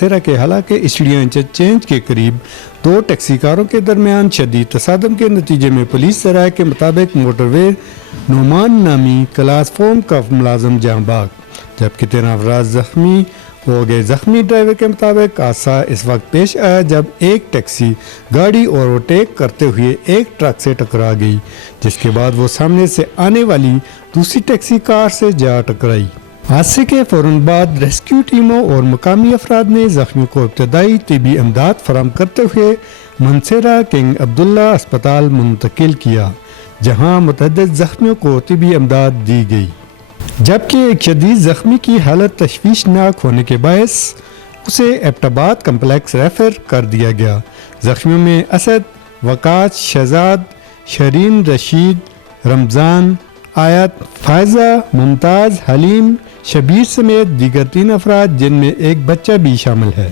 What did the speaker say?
مانسہرہ کے علاقے اچھڑیاں انٹرچینج کے قریب دو ٹیکسی کاروں کے درمیان شدید تصادم کے نتیجے میں پولیس ذرائع کے مطابق موٹر وے نعمان نامی کلاس فارم کا ملازم جاں بحق، جبکہ 13 افراد زخمی ہو گئے۔ زخمی ڈرائیور کے مطابق حادثہ اس وقت پیش آیا جب ایک ٹیکسی گاڑی اوورٹیک کرتے ہوئے ایک ٹرک سے ٹکرا گئی، جس کے بعد وہ سامنے سے آنے والی دوسری ٹیکسی کار سے جا ٹکرائی۔ حادثے کے فوراً بعد ریسکیو ٹیموں اور مقامی افراد نے زخمیوں کو ابتدائی طبی امداد فراہم کرتے ہوئے مانسہرہ کنگ عبداللہ اسپتال منتقل کیا، جہاں متعدد زخمیوں کو طبی امداد دی گئی، جبکہ ایک شدید زخمی کی حالت تشویشناک ہونے کے باعث اسے ایبٹ آباد کمپلیکس ریفر کر دیا گیا۔ زخمیوں میں اسد، وقاص، شہزاد، شرین، رشید، رمضان، آیت، فائزہ، ممتاز، حلیم، شبیر سمیت دیگر 3 افراد جن میں ایک بچہ بھی شامل ہے۔